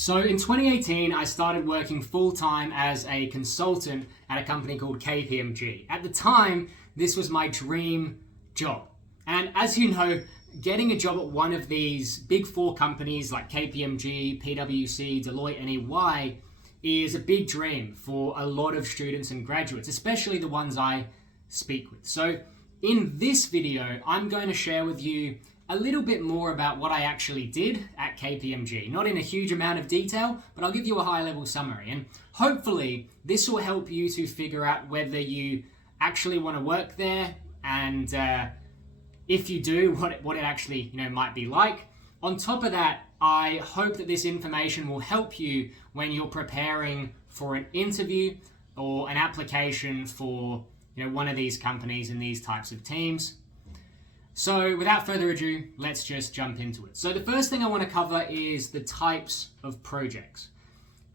So in 2018, I started working full-time as a consultant at a company called Kpmg. At the time, this was my dream job. And as you know, getting a job at one of these big four companies like Kpmg, PwC, Deloitte, and EY is a big dream for a lot of students and graduates, especially the ones I speak with. So in this video, I'm going to share with you a little bit more about what I actually did at Kpmg. Not in a huge amount of detail, but I'll give you a high-level summary. And hopefully, this will help you to figure out whether you actually want to work there, and if you do, what it actually might be like. On top of that, I hope that this information will help you when you're preparing for an interview or an application for one of these companies in these types of teams. So without further ado, let's just jump into it. So the first thing I want to cover is the types of projects.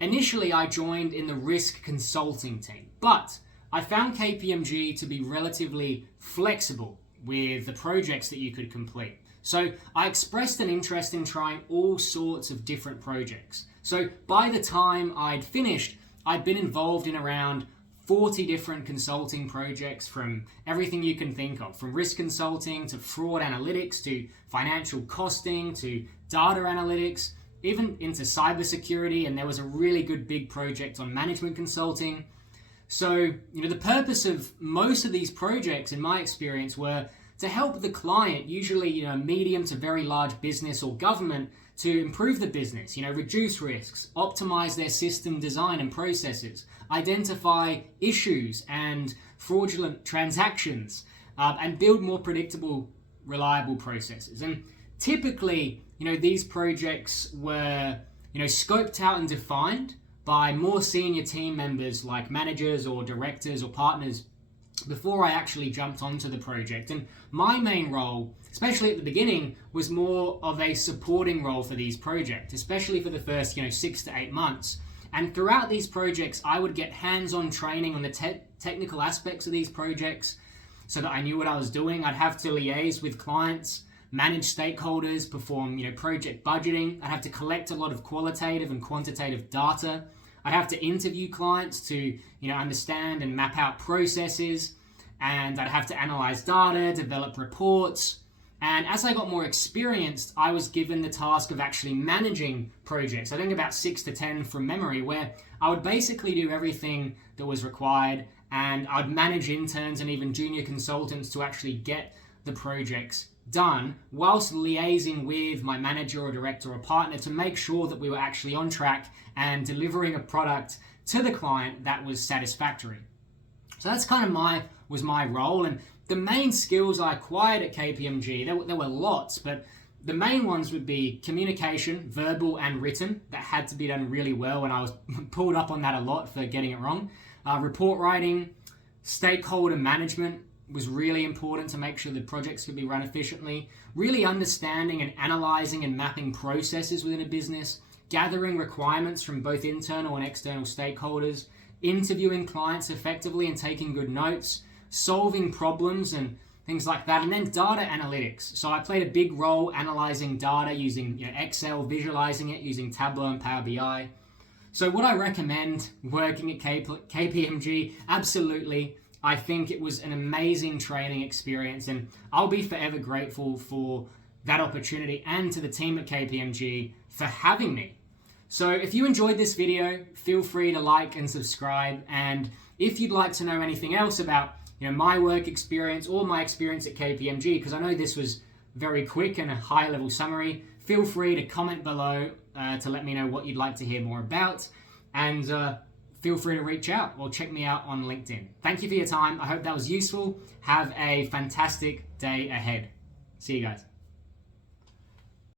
Initially, I joined in the risk consulting team, but I found Kpmg to be relatively flexible with the projects that you could complete. So I expressed an interest in trying all sorts of different projects. So by the time I'd finished, I'd been involved in around 40 different consulting projects, from everything you can think of, from risk consulting to fraud analytics to financial costing to data analytics, even into cybersecurity, and there was a really good big project on management consulting. So, the purpose of most of these projects, in my experience, were to help the client, usually a medium to very large business or government, to improve the business, reduce risks, optimize their system design and processes, identify issues and fraudulent transactions, and build more predictable, reliable processes. And typically, these projects were, scoped out and defined by more senior team members like managers or directors or partners before I actually jumped onto the project. And my main role, especially at the beginning, was more of a supporting role for these projects, especially for the first 6 to 8 months. And throughout these projects, I would get hands-on training on the technical aspects of these projects so that I knew what I was doing. I'd have to liaise with clients, manage stakeholders, perform project budgeting. I'd have to collect a lot of qualitative and quantitative data. I'd have to interview clients to understand and map out processes, and I'd have to analyze data, develop reports. And as I got more experienced, I was given the task of actually managing projects. I think about 6 to 10 from memory, where I would basically do everything that was required, and I'd manage interns and even junior consultants to actually get the projects done, whilst liaising with my manager or director or partner to make sure that we were actually on track and delivering a product to the client that was satisfactory. So that's kind of was my role. And the main skills I acquired at Kpmg, there were lots, but the main ones would be communication, verbal and written. That had to be done really well, and I was pulled up on that a lot for getting it wrong. Report writing, stakeholder management was really important to make sure the projects could be run efficiently. Really understanding and analyzing and mapping processes within a business, gathering requirements from both internal and external stakeholders, interviewing clients effectively and taking good notes, solving problems and things like that, and then data analytics. So I played a big role analyzing data using Excel, visualizing it using Tableau and Power BI. So would I recommend working at Kpmg? Absolutely. I think it was an amazing training experience, and I'll be forever grateful for that opportunity and to the team at Kpmg for having me. So if you enjoyed this video, feel free to like and subscribe. And if you'd like to know anything else about my work experience or my experience at Kpmg, because I know this was very quick and a high-level summary, feel free to comment below to let me know what you'd like to hear more about. And feel free to reach out or check me out on LinkedIn. Thank you for your time. I hope that was useful. Have a fantastic day ahead. See you guys.